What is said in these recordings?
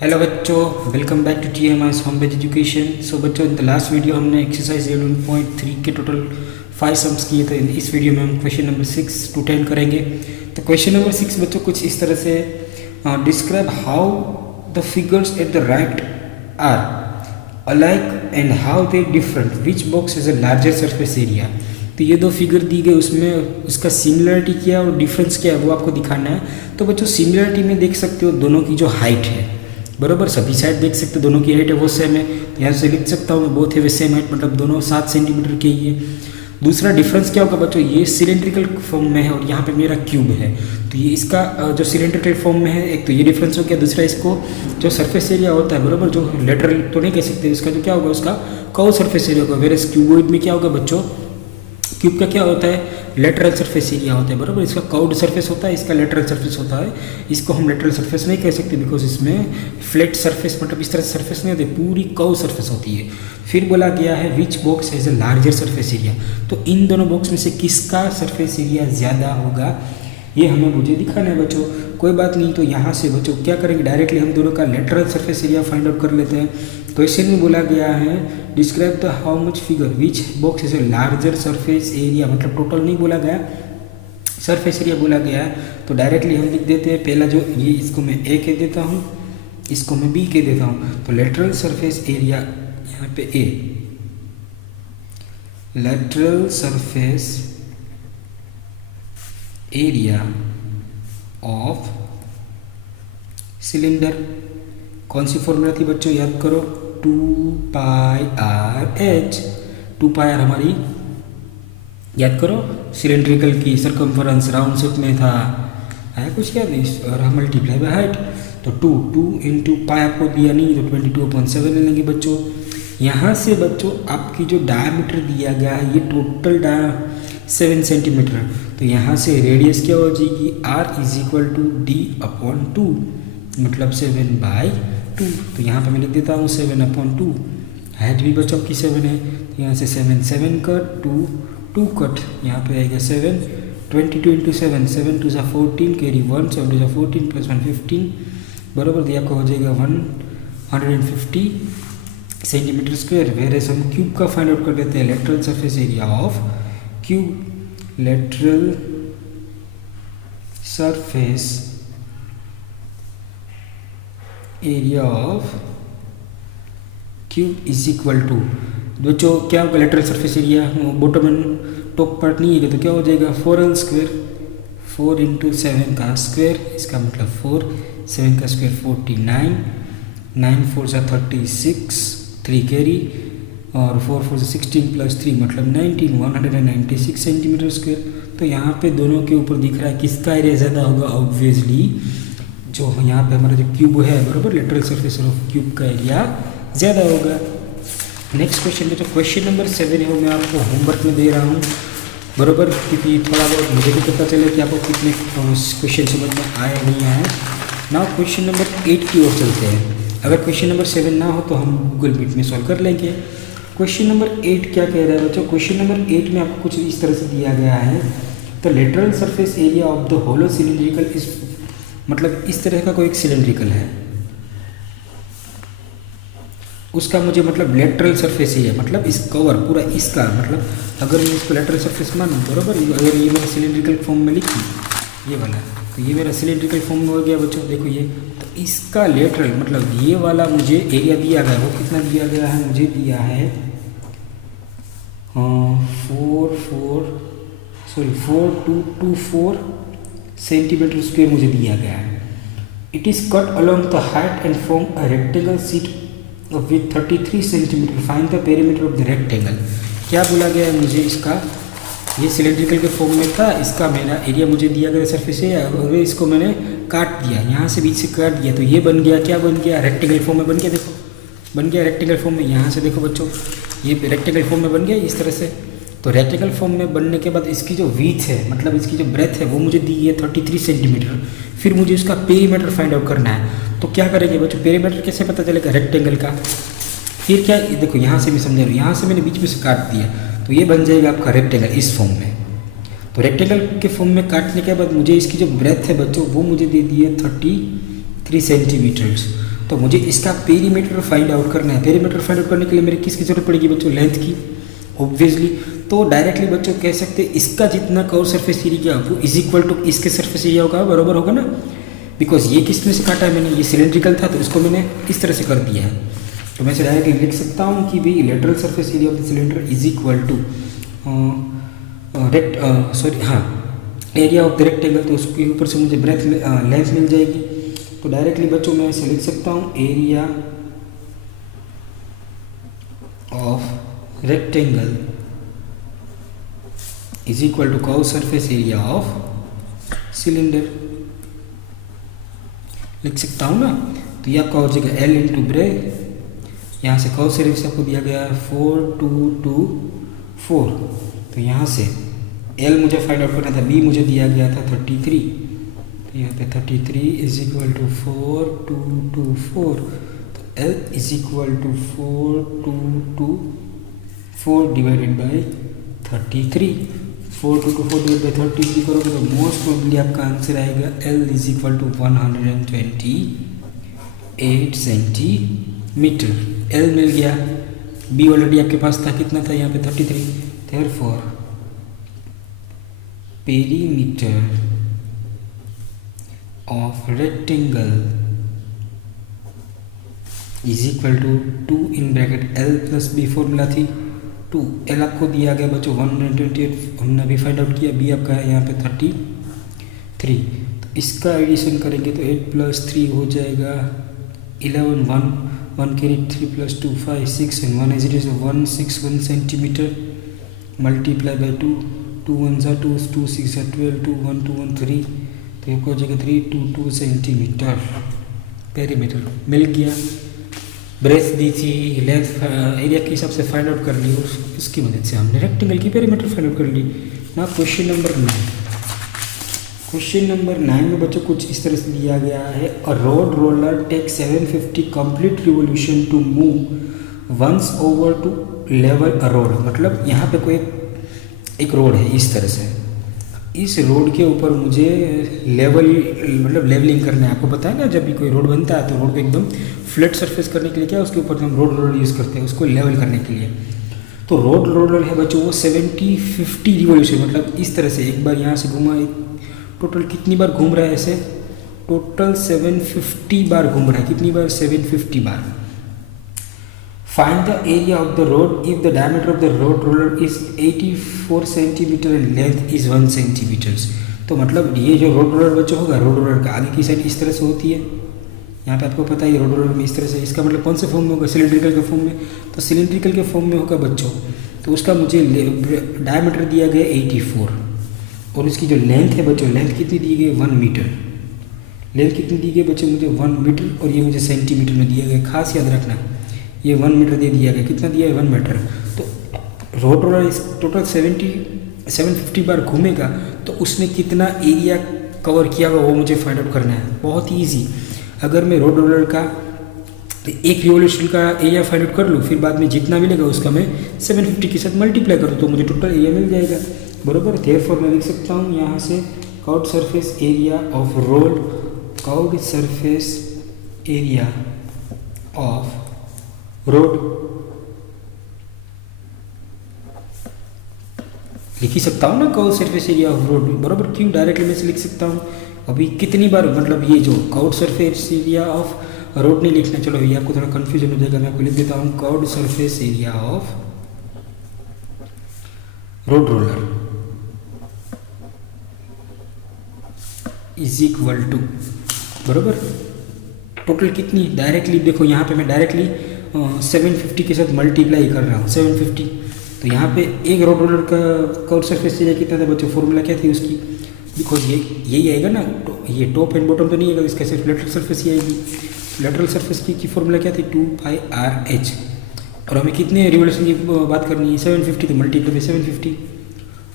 Hello बच्चों, welcome back to TMI's home based education. So बच्चों, in the last video हमने exercise 11.3 के total 5 sums किए थे। इस वीडियो में हम क्वेश्चन नंबर 6 to 10 करेंगे। तो क्वेश्चन नंबर 6 बच्चों कुछ इस तरह से describe how the figures at the right are alike and how they different, which box is a larger surface area. तो ये दो फिगर दी गई, उसमें उसका सिमिलरिटी क्या है और डिफरेंस क्या है वो आपको दिखाना है। तो बच्चों सिमिलरिटी में देख सकते हो दोनों की जो हाइट है, बराबर सभी साइड देख सकते हो दोनों की हाइट है वो सेम है। यहाँ से लिख सकता हूँ मैं बोथ है वे सेम हाइट, मतलब दोनों 7 सेंटीमीटर के ही है। दूसरा डिफरेंस क्या होगा बच्चों, ये सिलेंड्रिकल फॉर्म में है और यहाँ पे मेरा क्यूब है, तो ये इसका जो सिलेंड्रिकल फॉर्म में है, एक तो ये डिफरेंस हो गया। दूसरा इसको जो सरफेस एरिया होता है, बराबर जो लेटरल तो नहीं कह सकते, इसका जो क्या होगा उसका कर्व सरफेस एरिया होगा। वेरस क्यूबॉइड में क्या होगा बच्चों, क्यूब का क्या होता है, लेटरल सरफेस एरिया होता है, बराबर। इसका कर्व्ड सरफेस होता है, इसका लेटरल सरफेस होता है। इसको हम लेटरल सरफेस नहीं कह सकते बिकॉज इसमें फ्लैट सरफेस, मतलब इस तरह से सरफेस नहीं होती, पूरी कर्व सरफेस होती है। फिर बोला गया है which box has a larger surface area, तो इन दोनों बॉक्स में से किसका सरफेस एरिया ज़्यादा होगा ये हमें मुझे दिखाना है बच्चों। कोई बात नहीं, तो यहाँ से बच्चों क्या करेंगे, डायरेक्टली हम दोनों का lateral surface area find out कर लेते हैं। क्वेश्चन में बोला गया है describe the how much figure which box is a larger surface area, मतलब टोटल नहीं बोला गया, सरफेस एरिया बोला गया है। तो डायरेक्टली हम लिख देते हैं पहला जो ये, इसको मैं ए कह देता हूँ, इसको मैं बी कह देता हूँ। तो लेटरल सरफेस एरिया यहाँ पे A, lateral surface area of cylinder, कौन सी फॉर्मूला थी बच्चों, याद करो, 2πr/h। 2πr हमारी याद करो सिलेंड्रिकल की सरकमफरेंस राउंड शेप में था, है कुछ याद नहीं, और हम मल्टीप्लाई बाय हाइट, तो 2 इंटू पाई आपको दिया नहीं तो 22/7 ले लेंगे बच्चों। यहाँ से बच्चों आपकी जो डायमीटर दिया गया है ये टोटल 7 सेंटीमीटर, तो यहाँ से रेडियस क्या हो जाएगी, r = d/2, मतलब 7/2। तो यहाँ पे मैं लिख देता हूँ 7/2। हाइट भी बच्चों आपकी 7 है, तो यहाँ से 7 कट 2 कट, यहाँ पे आएगा 7, 22 इंटू 7, 7 2 14, कैरी 1, 7 2 14 प्लस 1 15, बराबर। तो आपका हो जाएगा 150 सेंटीमीटर स्क्वायर। वेरेस हम क्यूब का फाइंड आउट कर लेते हैं, lateral surface area of cube, lateral surface area of cube is equal to, बच्चों क्या होगा, lateral surface area bottom and top part नहीं है तो क्या हो जाएगा 4l², 4 इंटू 7 का स्क्वायर, इसका मतलब 4, 7 का स्क्वायर 49, 9 4 36, 3 कैरी, और 4 4 16 प्लस 3 मतलब 19, 196 सेंटीमीटर स्क्वायर। तो यहाँ पे दोनों के ऊपर दिख रहा है किसका एरिया ज़्यादा होगा, ऑब्वियसली जो यहाँ पे हमारा जो क्यूब है, बराबर, लेटरल सरफेस ऑफ क्यूब का एरिया ज़्यादा होगा। नेक्स्ट क्वेश्चन जो क्वेश्चन नंबर 7 है वो मैं आपको होमवर्क में दे रहा हूँ, बराबर, क्योंकि थोड़ा बहुत मुझे भी पता चले कि आपको कितने क्वेश्चन समझ में आए नहीं आए। नाउ क्वेश्चन नंबर 8 की ओर चलते हैं। अगर क्वेश्चन नंबर 7 ना हो तो हम गूगल मीट में सॉल्व कर लेंगे। क्वेश्चन नंबर 8 क्या कह रहा है बच्चों, क्वेश्चन नंबर 8 में आपको कुछ इस तरह से दिया गया है, the lateral surface area of the hollow cylindrical is, मतलब इस तरह का कोई एक सिलेंड्रिकल है, उसका मुझे मतलब लेटरल सरफेस एरिया, मतलब इस कवर पूरा इसका, मतलब अगर मैं इसको लेटरल सरफेस मानूँ, बराबर, अगर ये मेरा सिलेंड्रिकल फॉर्म में लिखी ये वाला, तो ये मेरा सिलेंड्रिकल फॉर्म में हो गया बच्चों, देखो ये, तो इसका लेटरल मतलब ये वाला मुझे एरिया दिया गया है, वो कितना दिया गया है, मुझे दिया है 4224 सेंटीमीटर स्क्वायर मुझे दिया गया है। It is cut along the height and form a rectangle sheet with 33 centimetre, find the perimeter of the rectangle. क्या बोला गया है मुझे, इसका ये सिलेंड्रिकल के फॉर्म में था, इसका मेरा एरिया मुझे दिया गया सरफेस एरिया, अगर इसको मैंने काट दिया, यहाँ से बीच से काट दिया, तो ये बन गया, क्या बन गया, रेक्टेंगल फॉर्म में बन गया, देखो बन गया रेक्टेंगल फॉर्म में। यहाँ से देखो बच्चों ये रेक्टेंगल फॉर्म में बन गया इस तरह से। तो रेक्टेंगल फॉर्म में बनने के बाद इसकी जो विड्थ है, मतलब इसकी जो ब्रेथ है वो मुझे दी है 33 सेंटीमीटर। फिर मुझे उसका पेरीमीटर फाइंड आउट करना है, तो क्या करेंगे बच्चों, पेरीमीटर कैसे पता चलेगा रेक्टेंगल का, फिर क्या, देखो यहाँ से भी समझा रहा हूँ, यहाँ से मैंने बीच में से काट दिया, तो ये बन जाएगा आपका रेक्टेंगल इस फॉर्म में। तो रेक्टेंगल के फॉर्म में काटने के बाद मुझे इसकी जो ब्रेथ है बच्चों वो मुझे दे दी है 33 सेंटीमीटर्स, तो मुझे इसका पेरीमीटर फाइंड आउट करना है। पेरीमीटर फाइंड आउट करने के लिए मेरे किसकी जरूरत पड़ेगी बच्चों? लेंथ की, ऑब्वियसली। तो डायरेक्टली बच्चों कह सकते हैं इसका जितना कर्व सरफेस एरिया वो इज इक्वल टू इसके सरफेस एरिया होगा, बराबर होगा ना, बिकॉज ये किस में से काटा है मैंने, ये सिलेंड्रिकल था तो इसको मैंने इस तरह से कर दिया है। तो मैं इसे डायरेक्टली लिख सकता हूँ कि भाई lateral surface area of the cylinder is equal to area of the rectangle. तो उसके ऊपर से मुझे ब्रेथ लेंथ मिल जाएगी। तो डायरेक्टली बच्चों मैं इसे लिख सकता हूँ area of rectangle is equal to curve surface area of cylinder, लिख सकता हूँ ना। तो ये आपका हो जाएगा L इंटू ब्रेथ, यहाँ से कर्व सरफेस आपको दिया गया है 4 2 2 4। तो यहाँ से L मुझे फाइंड आउट करना था, B मुझे दिया गया था 33। तो यहाँ पे 33 इज इक्वल टू 4 2 2 4। तो L is equal to 4 2 2 4 divided by 33। 4 2 2 4 divide by 33 करोगे तो मोस्ट प्रोबेबली आपका आंसर आएगा L is equal to 128 centimetre. L मिल गया, B ऑलरेडी आपके पास था, कितना था यहाँ पे 33। Therefore perimeter of rectangle is equal to 2 in bracket L plus B formula थी 2। L आपको दिया गया बच्चों 128, हमने अभी फाइंड आउट किया। B आपका है यहाँ पे 33। तो इसका एडिशन करेंगे तो 8 प्लस 3 हो जाएगा 11, 1 carry 3 plus 2 5 6 and 1 as it is 161 centimetre multiply by 2 2 1 ज़ा 2 2 6 ज़ा 12 2 1 2 1 3। तो ये हो जाएगा 322 सेंटीमीटर पेरीमीटर मिल गया। ब्रेथ दी थी, लेंथ एरिया के हिसाब से फाइंड आउट कर ली और इसकी मदद से हमने रेक्टेंगल की पेरीमीटर फाइंड आउट कर ली ना। क्वेश्चन नंबर 9, क्वेश्चन नंबर 9 में बच्चों कुछ इस तरह से दिया गया है। A road roller take 750 complete revolution to move once over to level a road. मतलब यहाँ पे कोई एक रोड है इस तरह से, इस रोड के ऊपर मुझे लेवल मतलब लेवलिंग करना है। आपको पता है ना जब भी कोई रोड बनता है तो रोड को एकदम फ्लैट सरफेस करने के लिए क्या उसके ऊपर हम रोड रोलर यूज़ करते हैं उसको लेवल करने के लिए। तो रोड रोलर है बच्चों वो 70-50 रिवोल्यूशन, मतलब इस तरह से एक बार यहाँ से घुमा, टोटल कितनी बार घूम रहा है ऐसे, टोटल 750 बार घूम रहा है। कितनी बार? 750 बार। Find the area of the road if the diameter of the road roller is 84 centimetre and length is 1 centimetre. तो मतलब ये जो रोड रोलर बच्चों होगा, रोड रोलर का आगे की साइड इस तरह से होती है, यहाँ पे आपको पता है रोड रोलर में इस तरह से, इसका मतलब कौन से फॉर्म में होगा? सिलेंड्रिकल के फॉर्म में। तो सिलेंड्रिकल के फॉर्म में होगा बच्चों, तो उसका मुझे डायमीटर दिया गया 84 और उसकी जो लेंथ है बच्चों, लेंथ कितनी दी गई? 1 मीटर। लेंथ कितनी दी गई बच्चों? मुझे 1 मीटर और ये मुझे सेंटीमीटर में दिया गया। खास याद रखना ये 1 मीटर दे दिया गया। कितना दिया है? 1 मीटर। तो रोड रोलर इस टोटल 750 बार घूमेगा तो उसने कितना एरिया कवर किया होगा वो मुझे फाइंड आउट करना है। बहुत ही ईजी। अगर मैं रोड रोलर का एक रिवोल्यूशन का एरिया फाइंड आउट कर लूँ, फिर बाद में जितना मिलेगा उसका मैं 750 के साथ मल्टीप्लाई करूँ तो मुझे टोटल एरिया मिल जाएगा, बराबर। देयरफॉर मैं लिख सकता हूँ यहाँ से curved surface area of road, curved surface area of road लिख ही सकता हूँ ना, curved surface area of road, बराबर। क्यों? डायरेक्टली मैं से लिख सकता हूँ। अभी कितनी बार मतलब ये जो curved surface area of road नहीं लिखना, चलो ये आपको थोड़ा कंफ्यूजन हो जाएगा, मैं आपको लिख देता हूँ curved surface area of road roller is equal to, बराबर। टोटल कितनी? डायरेक्टली देखो यहाँ पे मैं डायरेक्टली 750 के साथ मल्टीप्लाई कर रहा हूँ 750। तो यहाँ पे एक रोड रोलर का कर्व्ड सरफेस एरिया कितना था बच्चों? फॉर्मूला क्या थी उसकी? बिकॉज ये यही आएगा ना, ये टॉप एंड बॉटम तो नहीं आएगा, इसका सिर्फ लेटरल सरफेस ही आएगी। लेटरल सरफेस की फॉर्मूला क्या थी? 2πRH। और हमें कितने रिवोल्यूशन की बात करनी है? 750। तो मल्टीप्लाई बाई 750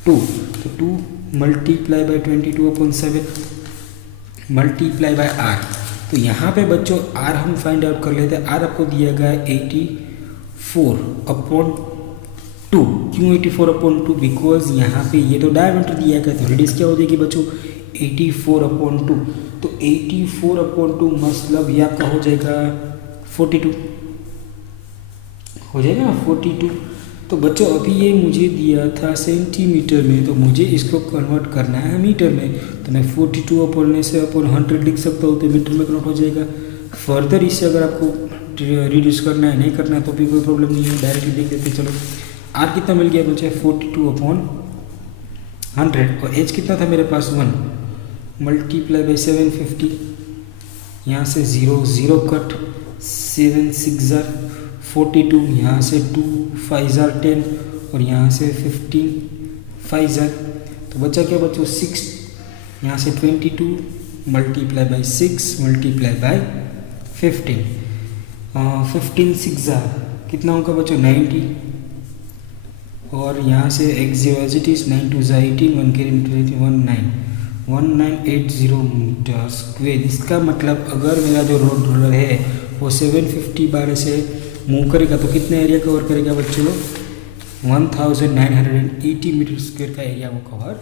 2, तो 2 multiply by 22/7 multiply by R। तो यहाँ पे बच्चों R हम फाइंड आउट कर लेते हैं। R आपको दिया गया 84/2। क्यों 84/2? बिकॉज यहाँ पे ये तो डायमीटर दिया गया, तो रेडियस क्या हो जाएगी बच्चों? 84/2, तो 84/2 मतलब ये आपका हो जाएगा 42, हो जाएगा ना 42। तो बच्चों अभी ये मुझे दिया था सेंटीमीटर में, तो मुझे इसको कन्वर्ट करना है मीटर में, तो मैं 42 अपॉन से अपॉन 100 लिख सकता हूँ, तो मीटर में कन्वर्ट हो जाएगा। फर्दर इससे अगर आपको रिड्यूस करना है नहीं करना है तो भी कोई प्रॉब्लम नहीं है, डायरेक्टली देख देते। चलो आर कितना मिल गया मुझे 42/100, और एच कितना था मेरे पास 1 मल्टीप्लाई बाई 750, यहाँ से 0 कट, 7 6 42, यहाँ से 2 5 10, और यहाँ से 15 5, तो बचा क्या बच्चों 6, यहाँ से 22 मल्टीप्लाई बाई 6 मल्टीप्लाई बाई 15, 15 6 कितना होगा बच्चों 90, और यहाँ से एक्जिट 9 2 18, 1 के मीटर 1980 मीटर स्क्वेयर। इसका मतलब अगर मेरा जो रोड रोलर है वो 750 बार से मूव करेगा तो कितना एरिया कवर करेगा बच्चों 1980 मीटर स्क्वेयर का एरिया वो कवर